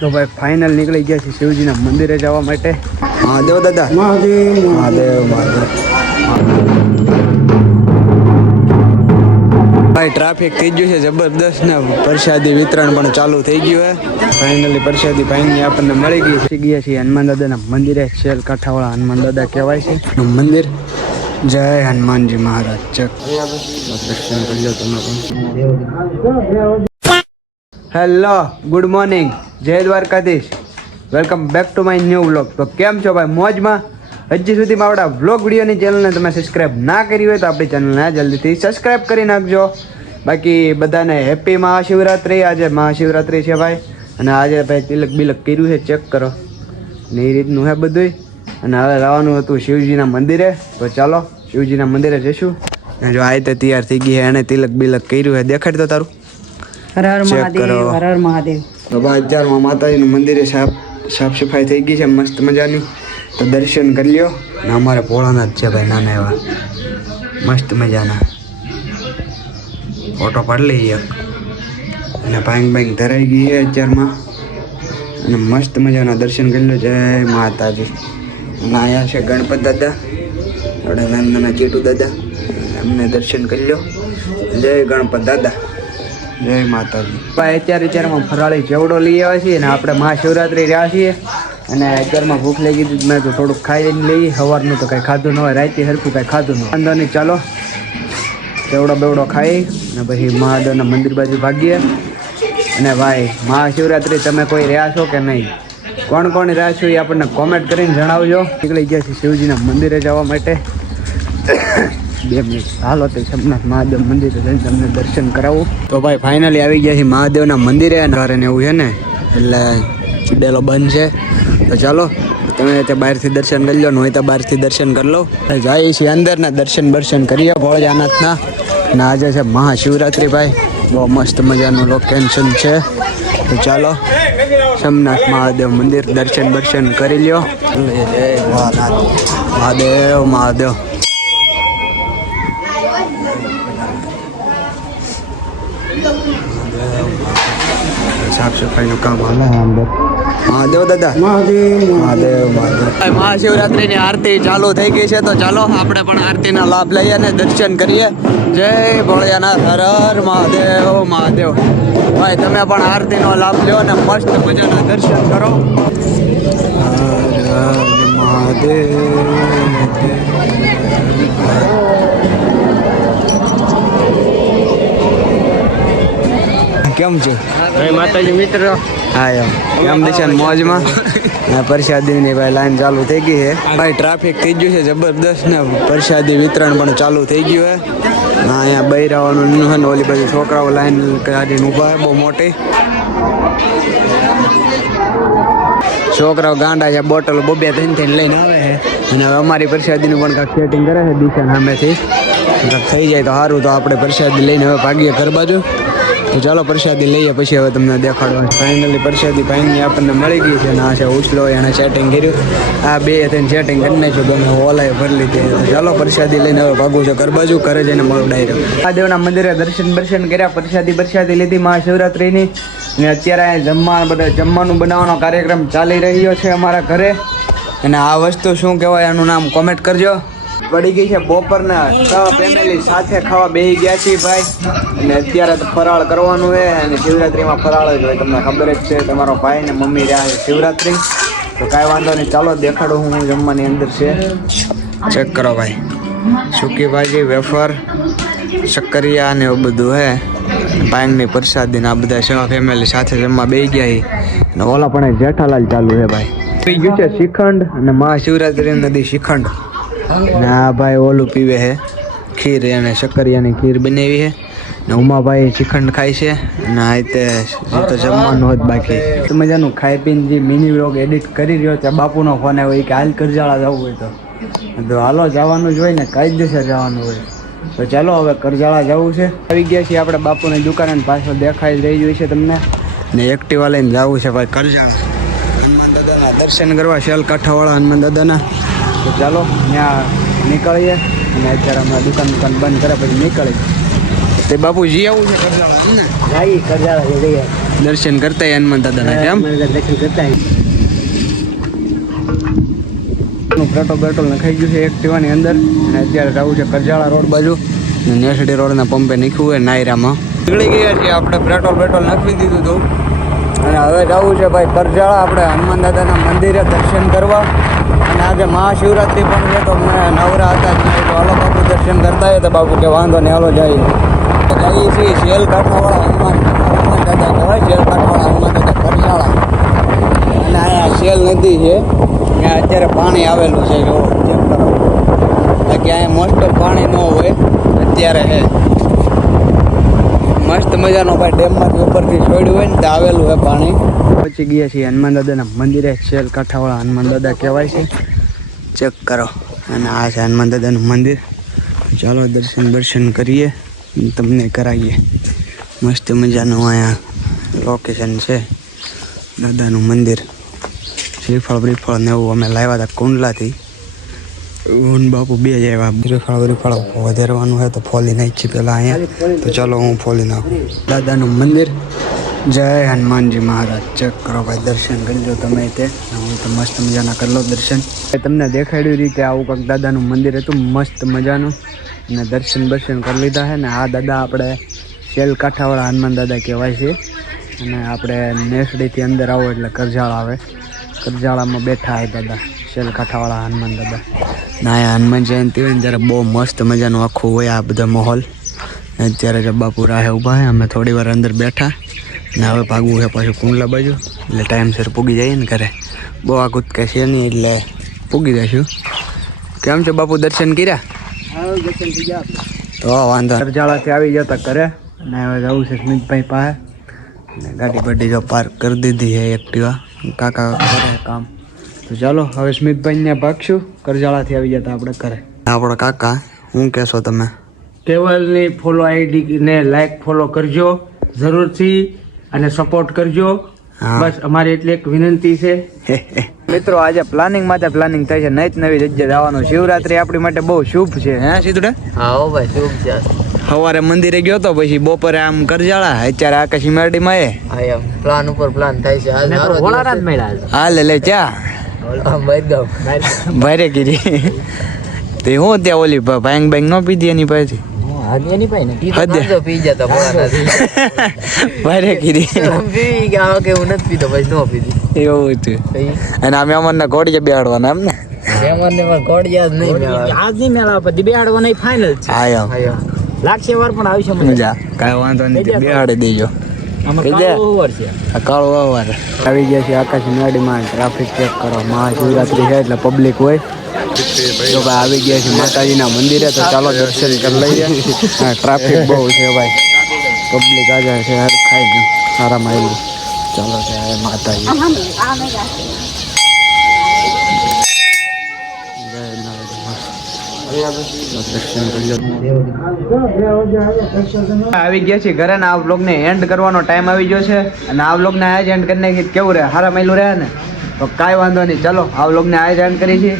તો ભાઈ ફાઇનલ નીકળી ગયા છે શિવજીના મંદિરે જવા માટે. મહાદેવ દાદા, મહાદેવ મહાદેવ મહાદેવ. ભાઈ ટ્રાફિક થઈ ગયું છે જબરદસ્ત ને પ્રસાદી વિતરણ પણ ચાલુ થઈ ગયું છે. ફાઇનલી પ્રસાદી ફાઇનલી આપણને મળી ગઈ છે. ગયા છીએ હનુમાન દાદાના મંદિરે. શેલ કાંઠાવાળા હનુમાન દાદા કહેવાય છે મંદિર. જય હનુમાનજી મહારાજ. દર્શન કરી લો તમે પણ. હેલો, ગુડ મોર્નિંગ, જય Dwarkadhish. Welcome back to my new vlog. તો કેમ છો ભાઈ, મોજમાં? હજી સુધીમાં આપણા વ્લોગ વિડીયોની ચેનલને તમે સબસ્ક્રાઈબ ના કરી હોય તો આપણી ચેનલને જલ્દીથી સબસ્ક્રાઈબ કરી નાખજો. બાકી બધાને હેપી મહાશિવરાત્રિ. આજે મહાશિવરાત્રિ છે ભાઈ, અને આજે ભાઈ તિલક બિલક કર્યું છે, ચેક કરો ને એ રીતનું છે બધું. અને હવે જવાનું હતું શિવજીના મંદિરે, તો ચાલો શિવજીના મંદિરે જઈશું. જો આ રીતે તૈયાર થઈ ગઈ છે, એને તિલક બિલક કર્યું છે, દેખાડ તો તારું. હર હર મહાદેવ, હર હર મહાદેવ. તો ભાઈ અત્યારમાં માતાજીનું મંદિરે સાફ સફાઈ થઈ ગઈ છે મસ્ત મજાની. તો દર્શન કરી લ્યો. ને અમારે ભોળાનાથ છે ભાઈ, નાના એવા મસ્ત મજાના. ફોટો પાડી લઈએ એક. અને ભાંગ ભાંગ ધરાઈ ગઈ છે અત્યારમાં. અને મસ્ત મજાના દર્શન કરી લો. જય માતાજી. અને અહીંયા છે ગણપત દાદા, આપણે નાના નાના ચેટુ દાદા, એમને દર્શન કરી લો. જય ગણપત દાદા, જય માતાજી. ભાઈ અત્યારમાં ફરાળી ચેવડો લઈ આવ્યા છીએ ને આપણે મહાશિવરાત્રિ રહ્યા છીએ. અને અત્યારમાં ભૂખ લાગી હતી, મેં તો થોડુંક ખાઈને લઈ. સવારનું તો કાંઈ ખાધું ન હોય, રાતે હરખું કાંઈ ખાધું ન હોય. વાંધો નહીં, ચાલો ચેવડો બેવડો ખાઈ ને પછી મહાદેવના મંદિર બાજુ ભાગીએ. અને ભાઈ મહાશિવરાત્રિ તમે કોઈ રહ્યા છો કે નહીં? કોણ કોણ રહ્યા છો એ આપણને કોમેન્ટ કરીને જણાવજો. નીકળી ગયા છે શિવજીના મંદિરે જવા માટે. 2 મિનિટ હાલો તો સોમનાથ મહાદેવ મંદિરે જઈને તમને દર્શન કરાવું. તો ભાઈ ફાઇનલી આવી ગયા છે મહાદેવના મંદિરે. અને એવું છે ને એટલે ચૂડેલો બંધ છે. તો ચાલો તમે ત્યાં બહારથી દર્શન કરી લો, હોય તો બહારથી દર્શન કરી લો. જઈએ છીએ અંદરના દર્શન કરીએ ભોળાનાથના. અને આજે છે મહાશિવરાત્રિ ભાઈ, બહુ મસ્ત મજાનું લોકેશન છે. તો ચાલો સોમનાથ મહાદેવ મંદિર દર્શન કરી લ્યો. જય ભોળાનાથ, મહાદેવ મહાદેવ. સાફ સફાઈનું કામ હાલે અંદર. મહાદેવ દાદા, મહાદેવ મહાદેવ મહાદેવ. મહાશિવરાત્રિની આરતી ચાલુ થઈ ગઈ છે. તો ચાલો આપણે પણ આરતીના લાભ લઈએ અને દર્શન કરીએ. જય ભોળાનાથ, હર હર મહાદેવ મહાદેવ. ભાઈ તમે પણ આરતીનો લાભ લો અને મસ્ત મજાના દર્શન કરો. હર હર મહાદેવ. કેમ છે માતાજી મિત્ર? હા એમ કેમ દિશા મોજમાં. પ્રસાદીની ભાઈ લાઈન ચાલુ થઈ ગઈ છે ભાઈ. ટ્રાફિક થઈ ગયું છે જબરદસ્ત ને પ્રસાદી વિતરણ પણ ચાલુ થઈ ગયું છે. અહીંયા બૈરાવાનું છે ને ઓલી બાજુ છોકરાઓ લાઈન કાઢીને ઊભા છે બહુ મોટી. છોકરાઓ ગાંડા છે, બોટલ બબે થઈને લઈને આવે છે. અને હવે અમારી પ્રસાદીનું પણ કાંઈક સેટિંગ કરે છે દિશા સામેથી. થઈ જાય તો સારું. તો આપણે પ્રસાદી લઈને હવે ભાગીએ ઘર બાજુ. તો ચાલો પ્રસાદી લઈએ, પછી હવે તમને દેખાડવા. ફાઇનલી પ્રસાદી ફાઇનલી આપણને મળી ગઈ છે. અને આ છે ઉછલો, એણે સેટિંગ કર્યું. આ બે થઈને સેટિંગ કરી નાખ્યું. તો અમે ઓલાએ ભરી લીધી. ચાલો પ્રસાદી લઈને હવે ભાગવું છે ઘર બાજુ. ઘરે જઈને મળું ડાયરેક્ટ. મહાદેવના મંદિરે દર્શન કર્યા, પ્રસાદી લીધી મહાશિવરાત્રિની. અને અત્યારે જમવાનું બનાવવાનો કાર્યક્રમ ચાલી રહ્યો છે અમારા ઘરે. અને આ વસ્તુ શું કહેવાય એનું નામ કોમેન્ટ કરજો. પડી ગઈ છે બપોરના 6 ફેમિલી સાથે ખાવા બેસી ગયા છીએ ભાઈ. અને અત્યારે તો ફરાળ કરવાનું છે. અને શિવરાત્રિમાં ફરાળ જ હોય, તમને ખબર જ છે. તમારો ભાઈ ને મમ્મી રહ્યા છે શિવરાત્રિ. તો કાંઈ વાંધો નહીં, ચાલો દેખાડું હું જમવાની અંદર છે. ચેક કરો ભાઈ, સૂકી ભાજી, વેફર, શક્કરિયા ને એવું બધું છે. ભાઈની પ્રસાદી ને આ બધા 6 ફેમિલી સાથે જમવા બેસી ગયા. અને ઓલા પણ જેઠાલાલ ચાલુ છે ભાઈ. થઈ ગયું છે શ્રીખંડ. અને મહાશિવરાત્રિ નદી શ્રીખંડ. ને આ ભાઈ ઓલું પીવે છે ખીર, અને શક્કરિયાની ખીર બનાવી છે. ને ઉમાભાઈ શ્રીખંડ ખાય છે. અને આ રીતે તો જમવાનું હોત બાકી. મજાનું ખાઈ પીને જે મિની વ્લોગ એડિટ કરી રહ્યો ત્યાં બાપુનો ફોન આવ્યો કે હાલ કરજાળા જવું હોય તો હાલો જવાનું જ હોય ને, કાયદેસર જવાનું હોય. તો ચાલો હવે કરજાળા જવું છે. આવી ગયા છીએ આપણે બાપુની દુકાને. પાછળ દેખાઈ રહી જોઈ છે તમને. ને એક્ટિવા લઈને જવું છે ભાઈ કરજાળા હનુમાન દાદાના દર્શન કરવા. શેલ કાંઠાવાળા હનુમાન દાદાના. તો ચાલો ત્યાં નીકળીએ. અને અત્યારે અમે દુકાન બંધ કરે પછી નીકળીએ. તે બાપુ જી આવું છે કરજાળા ને? હા, કરજાળા જઈએ. દર્શન કરતા હનુમાન દાદાના કેમ દર્શન કરતા પેટ્રોલ પેટ્રોલ નખાઈ ગયું છે એક્ટિવાની અંદર અને અત્યારે જવું છે કરજાળા રોડ બાજુ અને નેસડી રોડના પંપે નીકળ્યું હોય નાયરામાં નીકળી ગયા છીએ આપણે પેટ્રોલ નાખી દીધું હતું અને હવે જવું છે ભાઈ કરજાળા આપણે હનુમાન દાદાના મંદિરે દર્શન કરવા અને આજે મહાશિવરાત્રિ પણ છે તો મને નવરા હતા જ નહીં તો હાલો બાપુ દર્શન કરતા હોય તો બાપુ કે વાંધો નહીં હાલો જઈએ જઈએ છીએ શેલ કાંઠાવાળા હનુમાન દાદા કહેવાય શેલ કાંઠાવાળા હનુમાન દાદા કરજાળા અને અહીંયા શેલ નદી છે ત્યાં અત્યારે પાણી આવેલું છે જો ચેક કરો બાકી અહીંયા મોસ્ટ ઓફ પાણી ન હોય અત્યારે છે મસ્ત મજાનો ભાઈ ડેમમાંથી ઉપરથી છોડ્યું હોય ને ત્યાં આવેલું હોય પાણી પહોંચી ગયા છીએ હનુમાન દાદાના મંદિરે શેલ કાંઠાવાળા હનુમાન દાદા કહેવાય છે ચેક કરો અને આ છે હનુમાન દાદાનું મંદિર ચાલો દર્શન કરીએ તમને કરાવીએ મસ્ત મજાનું અહીંયા લોકેશન છે દાદાનું મંદિર શ્રીફળ ને એવું અમે લાવ્યા હતા કુંડલાથી હું બાપુ બે જ આવ્યા શ્રીફળ વધારવાનું હોય તો ફોલી નાખી પેલા અહીંયા તો ચાલો હું ફોલી નાખું દાદાનું મંદિર જય હનુમાનજી મહારાજ ચેક કરો ભાઈ દર્શન કરી લો તમે તે હું તો મસ્ત મજાના કરી લો દર્શન તમને દેખાડ્યું રીતે આવું કંઈક દાદાનું મંદિર હતું મસ્ત મજાનું અને દર્શન કરી લીધા છે ને આ દાદા આપણે શેલ કાંઠાવાળા હનુમાન દાદા કહેવાય છે અને આપણે નેસડીથી અંદર આવો એટલે કરજાળા આવે કરજાળામાં બેઠા હોય દાદા શેલ કાંઠાવાળા હનુમાન દાદા ના આ હનુમાન જયંતિ હોય ને ત્યારે બહુ મસ્ત મજાનું આખું હોય આ બધા માહોલ અત્યારે જો બાપુ રાહે ઊભા છે અમે થોડી વાર અંદર બેઠા ને હવે ભાગવું છે પાછું કુંડલા બાજુ એટલે ટાઈમસર પૂગી જઈએ ને ઘરે બહુ આગુત કે છે નહીં એટલે પૂગી જઈશું કેમ છે બાપુ દર્શન કર્યા તો વાંધો કરજાળાથી આવી જતા ઘરે અને હવે જવું છે સ્મિતભાઈ પાસે ને ગાડી બાડી જો પાર્ક કરી દીધી છે એક્ટિવા કાકા કરે કામ તો ચાલો હવે સ્મિતભાઈને ભાગશું કરજાળાથી આવી જતા આપણે ઘરે આપણા કાકા શું કહેશો તમે કેવલની ફોલો આઈડી ને લાઈક ફોલો કરજો જરૂરથી અને સપોર્ટ કરજો બસ અમારી એટલી એક વિનંતી છે મિત્રો આજે પ્લાનિંગ થાય છે નવી જગ્યાએ જવાનું શિવરાત્રી આપણી માટે બહુ શુભ છે હે સીધુડા હા ભાઈ શુભ છે સવારે મંદિરે ગયો તો પછી બપોરે આમ કરજાળા અત્યારે આકાશી મેરડીમાં પ્લાન ઉપર પ્લાન થાય છે હાલ લે ચા ભારે કીધી તે હું ત્યાં ઓલી ભાંગ ન પીધી એની પાસેથી ભારે કીધી એવું નથી પીતો પછી ન પીધી એવું હતું અને અમે અમરના ઘોડીએ બેહાડવાના એમ ને લાગશે વાર પણ આવશે મજા કાંઈ વાંધો નહીં બેહાડી દેજો કાળો વાર આવી ગયા છે આકાશી મેરડીમાં ટ્રાફિક ચેક કરો મહાશિવરાત્રી છે એટલે પબ્લિક હોય તો ભાઈ આવી ગયા છે માતાજીના મંદિરે તો ચાલો દર્શન કરી લઈએ ટ્રાફિક બહુ છે ભાઈ પબ્લિક આજે છે ખાઈ ને સારામાં આવેલું ચાલો જય માતાજી આવી ગયા છે ઘરે ને આ વ્લોગ ને એન્ડ કરવાનો ટાઈમ આવી ગયો છે અને આ વ્લોગ ને આજ એન્ડ કરી નાખી કેવું રહે હારા માયલું રહે ને તો કાંઈ વાંધો નહીં ચાલો આ વ્લોગ ને આજ એન્ડ કરી છે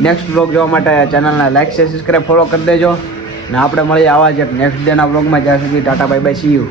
નેક્સ્ટ વ્લોગ જોવા માટે ચેનલને લાઈક શેર સબસ્ક્રાઈબ ફોલો કરી દેજો ને આપણે મળીએ આવા જ નેક્સ્ટ ડેના વ્લોગમાં જ્યાં સુધી Tata bye bye see you